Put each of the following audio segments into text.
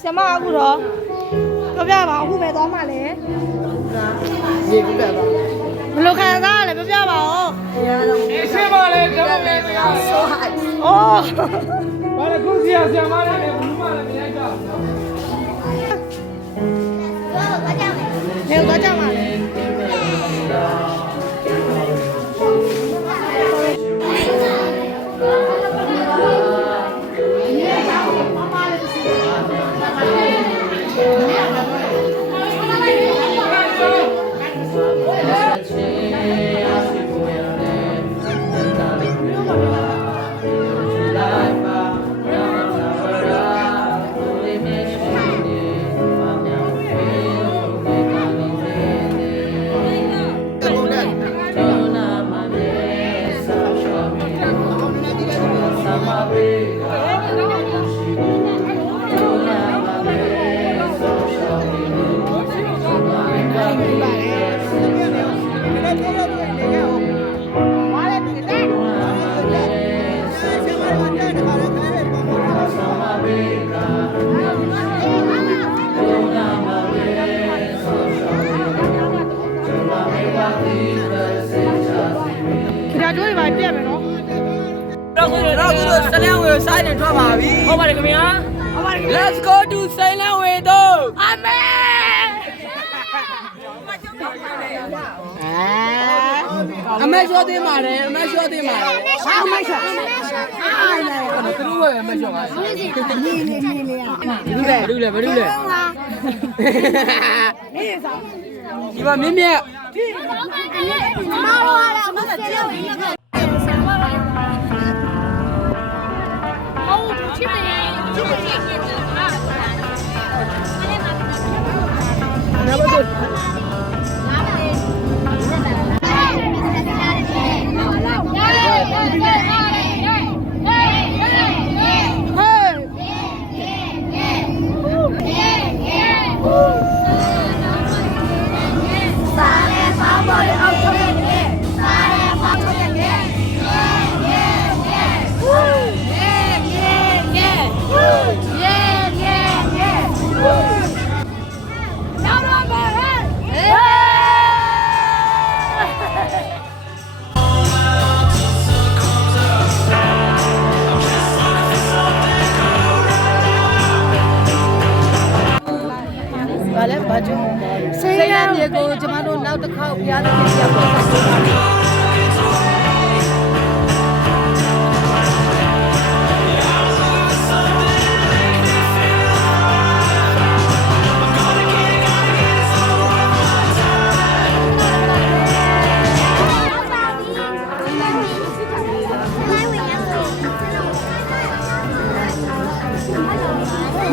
ဆရာမအခုတော့ပြောပြပါအခုပဲသွားမှလည်းရေပြပြပါဘယ်လိုခံစားရလဲပြောပြပါဦးရှင်းပါလေကျွန်တော်လည်းမရဘူးဆိုဟိုက်အော်ဘာလဲခုဆရာမလည်းဘူးမလည်းမရိုက်ကြဘူးနေတော့ကြမှာလေဆိုင်နေထွက်ပါပြီဟုတ်ပါတယ်ခင်ဗျာဟုတ်ပါတယ် Let's go to Silent Way တော့အမေအမေရှော့သေးပါတယ်အမေရှော့သေးပါတယ်ဟာအမေရှော့အားလည်းသူတို့ပဲအမေရှော့ပါနေဘယ်လိုလဲဒီမှာမြင့်မြတ်မတော်ရအောင်မဆက်ရဘူးစိတ်ရမြေကိုကျမတို့နောက်တစ်ခေါက်ဘုရားသခင်ရောက်ပါစေ။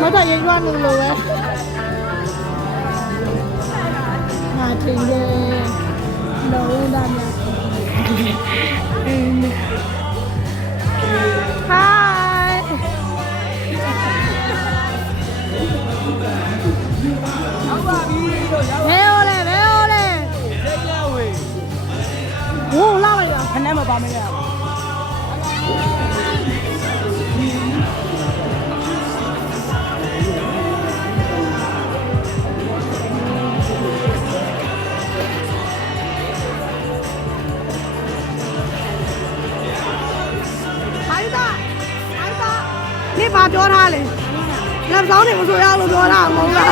မတော်ရင်ရွာနေလို့ပဲတင်တယ်လောဒါမြတ် Hi ရောက်ပါပြီတို့ရောက် ဘယ်ဟောလဲစိတ်ရဝေးဟိုလာပါရခနဲ့မပါမရ你爸ပြောထားလေလက်ဆောင်တွေမဆိုရလို့ပြောတာမဟုတ်လား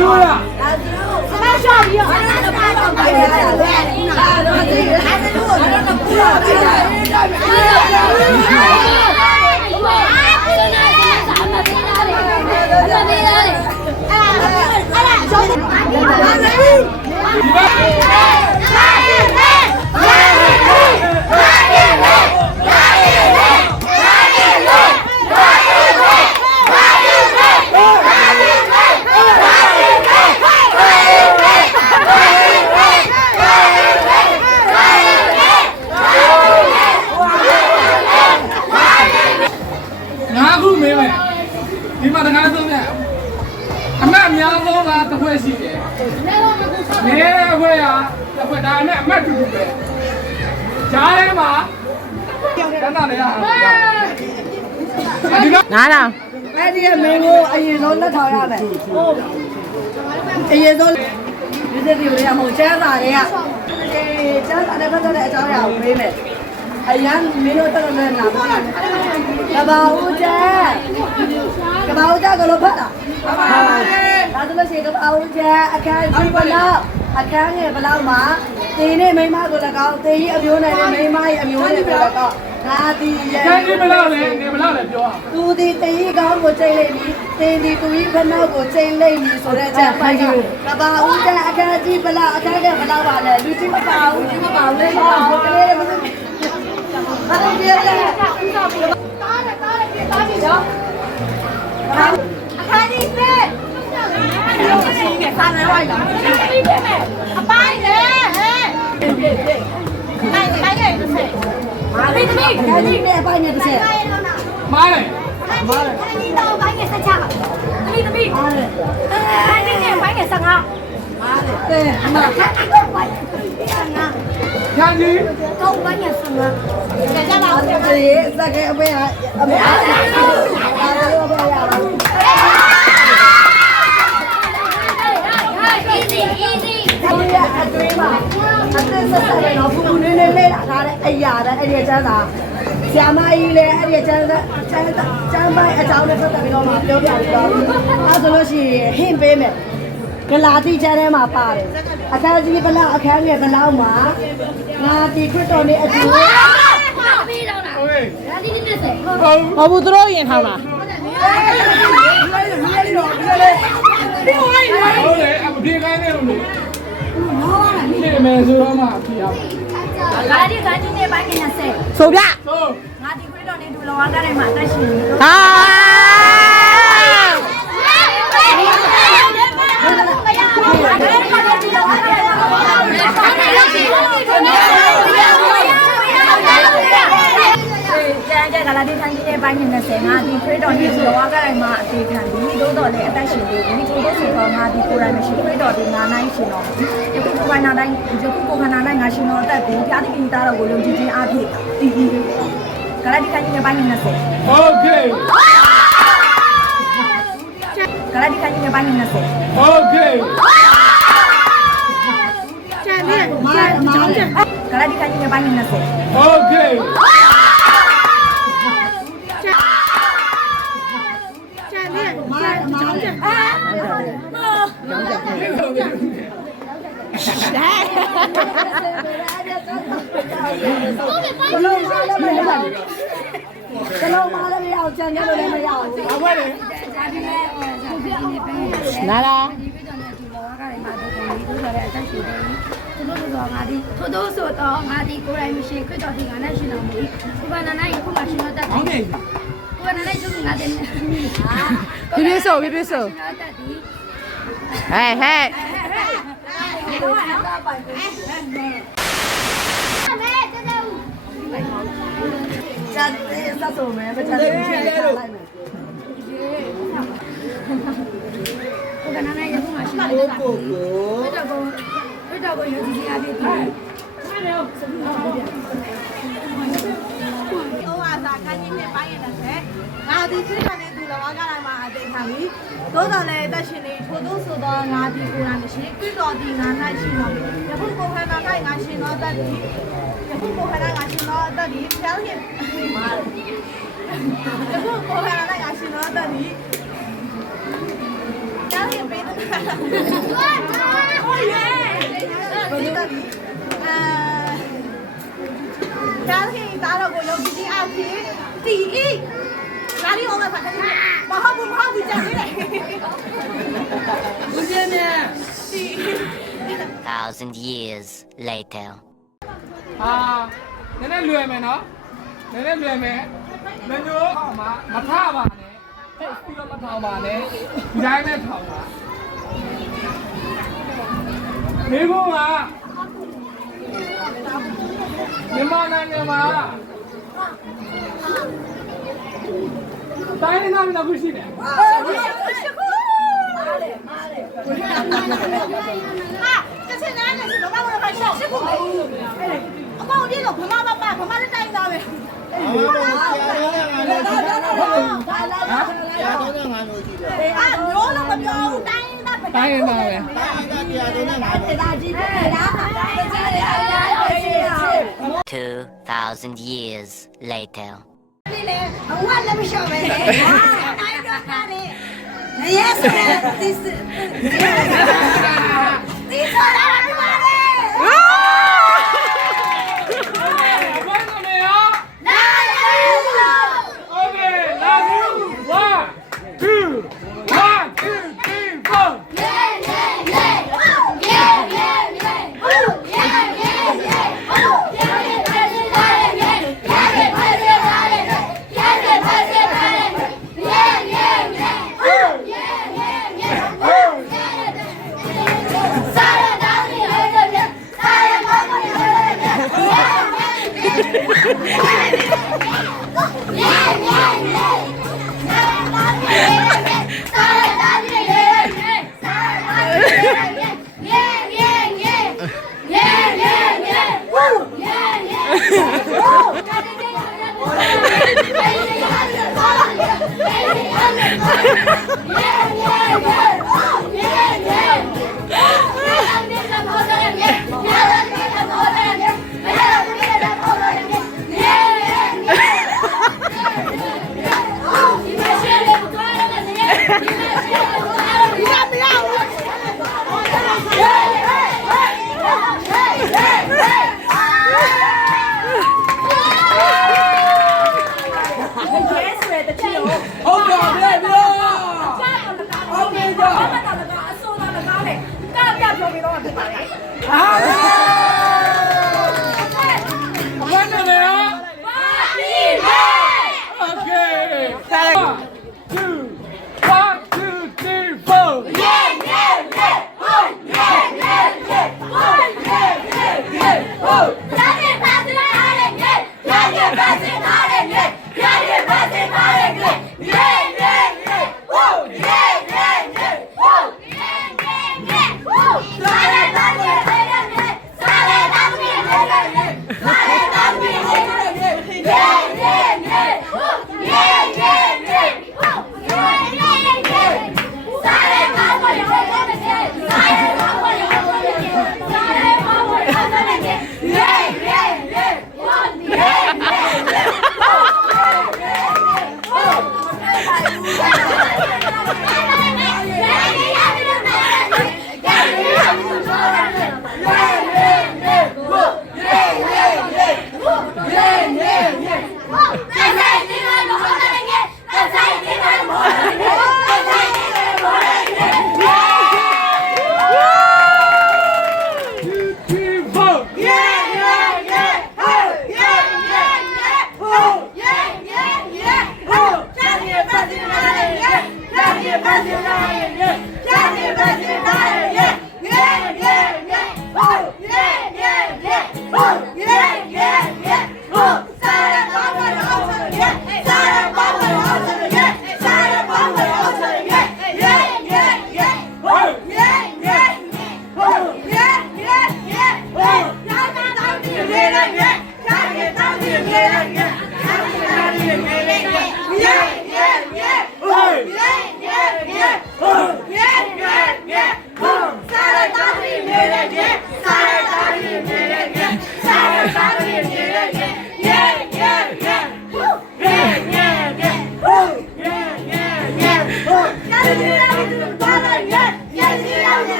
တို့လား စမရှော့ပြီးတော့အဲ့ဒါတော့ပါတော့ပါရတယ်အဲ့ဒါတော့ပူလာတယ်အဲ့ဒါငါခုမင်းမယ်ဒီမှာတကားဆုံးနဲ့အမတ်အများဆုံးကတစ်ခွက်ရှိတယ်နေတဲ့အခွက်ကတစ်ခွက်ဒါနဲ့အမတ်တူတူပဲကြားထဲမှာကျန်တာလည်းရအောင်ဒီက 9000 အဲ့ဒီမင်းကိုအရင်ဆုံးလက်ထောင်ရမယ်အရင်ဆုံးဒီစက်တွေရမဟုတ်ကျန်းစာတွေကကျန်းစာနဲ့ပတ်သက်တဲ့အကြောင်းအရာကိုမေးမယ်အရန်မင်းတို့တက်တယ်လားကဘာဦးကျကလို့ဖတ်တာဒါဆိုလို့ရှိရင်ကဘာဦးကျအခန်းကြီးဘလောက်အခန်းငယ်ဘလောက်မှာတင်းနဲ့မိန်းမကိုလည်းကောင်းတင်းကြီးအမျိုးနဲ့မိန်းမရဲ့အမျိုးနဲ့ကိုလည်းကောင်းဒါဒီရဲ့ ကျန်ဒီမလားလေနေမလားလေပြောအောင် သူဒီတင်းကြီးကောင်းကိုချိန်လိုက်ပြီတင်းဒီသူကြီးဘက်နောက်ကိုချိန်လိုက်ပြီဆိုတဲ့အချက်ဖိုက်ကြီးကဘာဦးကျအခန်းကြီးဘလောက်အခန်းငယ်ဘလောက်ပါလဲလူကြီးမပါဘူးကြီးမပါဘူးလေမပါဘူးကလေးလည်းမသိဘူးဘာလို့ပြလဲတားတယ်ကြည့်တော့အခန်းကြီးပဲဆာနေဝိုင်းလားအပိုင်းလေဟဲ့လိုက်တယ်တစ်ဆက်မာလေးအခန်းကြီးနဲ့အပိုင်းနဲ့တစ်ဆက် မားလေ 你到半夜三家，你的命，你那半夜三啊， တဲ့မ 半夜三啊， ကျန်ဒီ 到半夜三啊，人家老 အဲ့ဒါရေးစက်ကအမေအမေအားလို့ပဲရပါဘူး easy easy， ဒီရအတွင်းမှာအသက်ဆက်ဆက်နဲ့တော့ပူပူနေနေလေးလာထားတဲ့အရာတဲ့အဲ့ဒီကျန်းစာဆရာမကြီးလည်းအဲ့ဒီကျန်းပိုင်းအကြောင်းနဲ့ပတ်သက်ပြီးတော့မှပြောပြပြီးတော့အဲဆိုလို့ရှိရင်ဟင့်ပေးမယ်ဂလာတိကျမ်းထဲမှာပါတယ်အခန်းကြီးဘလောက်အခန်းငယ်ဘလောက်မှာငါဒီခရစ်တော်နဲ့အတူ โอเค ဘာဘူးသူတို့ရင်ထောင်းလား ဟုတ်တယ်အပြေကိုင်းနေလို့နေမယ်ဆိုတော့မှပြရအောင် 哪里干净的半夜三， ဆိုပြ ဆို 我的回到那头了，我干的嘛，但是。 ဟာ ကျန်ကလာဒီခန်းကြီးရဲ့ပိုင်းနဲ့ဆယ်ငါဒီခွေးတော်နေဆိုတော့ကလည်းမအသေးခံပြီးတော့တော့လည်းအသက်ရှင်နေပြီကိုတို့ဆိုတော့ငါဒီကိုယ်တိုင်မရှိခွေးတော်ဒီငါနိုင်ရှင်တော့ယခုကိုယ်နာတိုင်းယခုကိုယ်ခန္ဓာတိုင်းငါရှင်တော့အသက်ကိုဖျားတိပိတာတော့ကိုယုံကြည်ခြင်းအဖြစ်တည်တည်ကလာဒီခန်းကြီးရဲ့ပိုင်းနဲ့ဆယ် โอเค ကလာဒီခန်းကြီးရဲ့ပိုင်းနဲ့ဆယ် โอเค ကျန်တယ်ကျန်ကြောင်းကျန် ကလာဒီခန်းကြီးရဲ့ပိုင်းနဲ့ဆယ် โอเค ကျန်တယ်ကျန်ကြောင်းကျန် ဘလုံးမလည်းမရဘူးဘလုံးမလည်းမရအောင်ကြံကြလို့လည်းမရဘူး အဝဲလေ နားလား ထို့သောဆိုတော့ငါဒီကိုယ်တိုင်မရှိခွတ်တော်ဒီငါနဲ့ရှင်တော်မူကိုယ်ကနာနိုင်ခုမှရှင်တော်တတ်တယ်ကိုယ်ကနာနိုင်ချုပ်ငါတဲ့ ပြပြဆိုပြပြဆို ရှင်တော်တတ်သည် ဟဲ့ဟဲ့ ကြံတဲ့စက်ဆိုမယ်မကြံတဲ့ရှိတယ်လိုက်မယ် ကိုယ်ကနာနိုင်ခုမှရှင်တော်တတ်တယ်ခွတ်တော်ကိုယုံကြည်ခြင်းအဖြစ်တည် ဟိုဟာစာကန်းကြီးနဲ့ပိုင်းရတယ်ငါဒီခရစ်တော်နဲ့သူတော်ကလည်းမအသိခံပြီသို့တော်လည်းအသက်ရှင်နေထို့သို့ဆိုတော့ငါဒီကိုယ်တိုင်မရှိခရစ်တော်ဒီငါ၌ရှိတော်ပြီယခုကိုယ်ခန္ဓာ၌ငါရှင်တော်တတ်သည်ယခုကိုယ်ခန္ဓာငါရှင်တော်တတ်သည်ဖျားခင်ယခုကိုယ်ခန္ဓာ၌ငါရှင်တော်တတ်သည်ဖျား ခင်ပေးတယ်ဟုတ်ရဲ့ဒါခင်ဒါတော့ကိုယုံကြည်ခြင်းအဖြစ်တီဤဒါလေးအောင်ပါခါတယ်မဟုတ်ဘူးကြည့်နေတယ်ဦးစင်းနဲ့တီ 1,000 years later. ဟာနည်းနည်းလွယ်မယ်နော်နည်းနည်းလွယ်မယ်မညိုအောင်မထပါနဲ့ဖိတ်ပြီးတော့မထောင်ပါနဲ့ဒီတိုင်းနဲ့ထောင်ပါမိဘကမြန်မာနိုင်ငံမှာတိုင်းနိုင်ငံမှာခုရှိတယ်ကချင်နားနဲ့တော့ဘာလို့ဖိုင်ရှော့ရှစ်ခုအမေအပြည့်တော့ဗမာလည်းတိုင်းသားပဲမျိုးလုံးမပြောဘူးတိုင်းသားပဲတိုင်းသားပဲ2,000 years later. ဒီလေဘဝလည်းမလျှော့ပဲလေတိုင်းတော့တာလေ Yes this ဒီဆိုလာပါလေ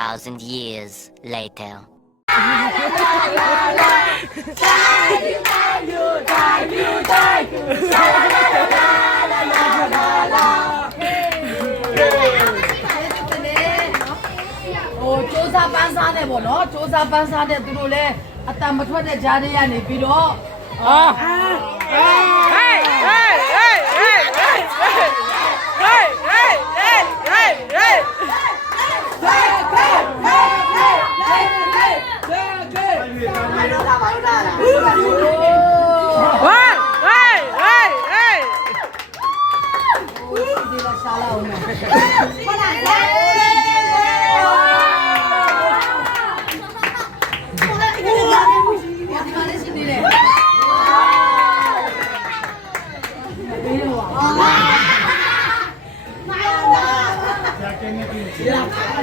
2,000 years later. ဟိုစူးစမ်းပန်းစားတယ်ပေါ့နော်စူးစမ်းပန်းစားတဲ့သူတို့လည်းအတံမထွက်တဲ့ကြားထဲကနေပြီးတော့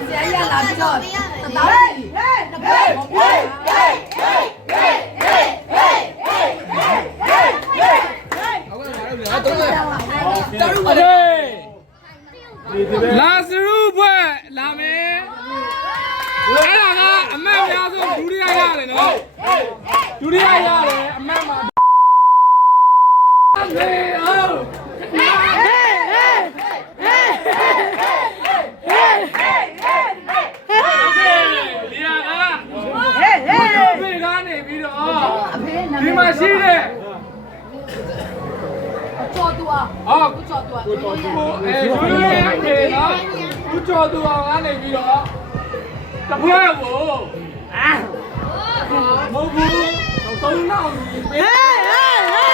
ဆရာကြီးလာပြီးတော့တောင်းစီတပည့်လာစရူဘွဲလာမယ်အဲ့ဒါကအမတ်များဆုံးဒုတိယရတယ်နော်ဒုတိယရတယ်အမတ်မှာလေအောင်ဒီမှာရှိတဲ့ ကြော်သူအောင် ဟုတ်ကြော်သူရိုးရိုးရဲ့အဖေနော်သူကြော်သူအောင်ကနေပြီးတော့တပွဲကိုမဟုတ်ဘူးသုံးလောက်ကြီးပေး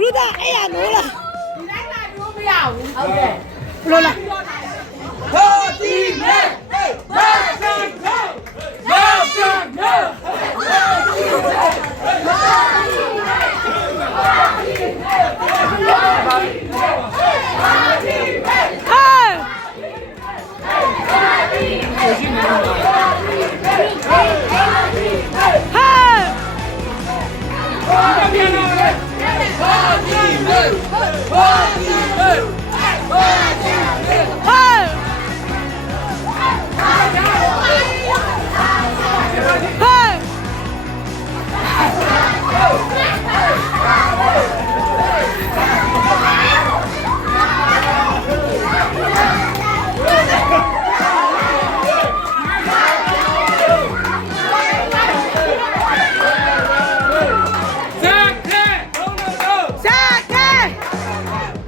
ရူဒါအဲ့ရနိုးလားဒီတိုင်းလာပြောမရဘူးဟုတ်တယ်ဘလို့လားဟာတီမဲဟာတီမဲဟာတီမဲ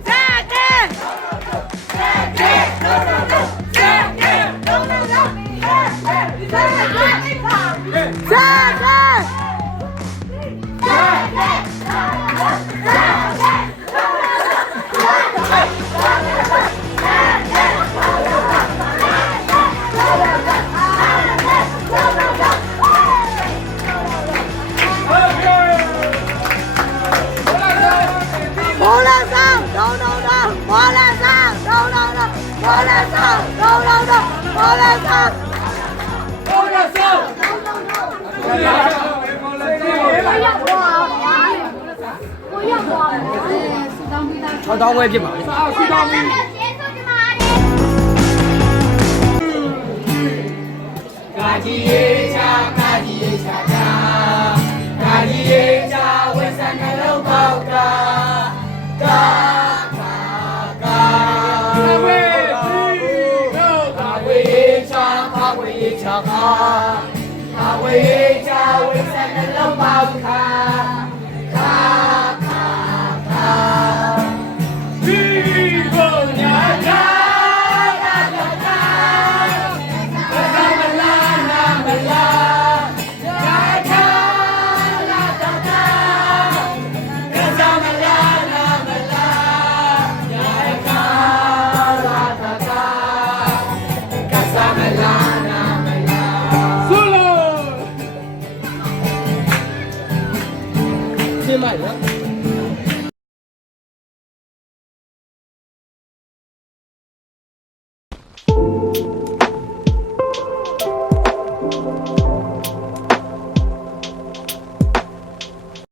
ဇက်ခဲ လက်ဆောင်လုံးလုံးတော့ဘောလက်ဆောင် ဘောရဆောင်းကိုရ6,000ဝယ်ဖြစ်ပါလေ စာအဆူတောင်းပြီးကာကြီးရေးချာကာကြီးရေးချာကာကြီးရေးချာဝိဆန်နှလုံးပေါက်ကကာဝေးကာဝေးချာကာဝေးချာကာဝေးချာဝိဆန်နှလုံးပေါက်ကဒီကိုညာကာရှင်းလိုက်နော်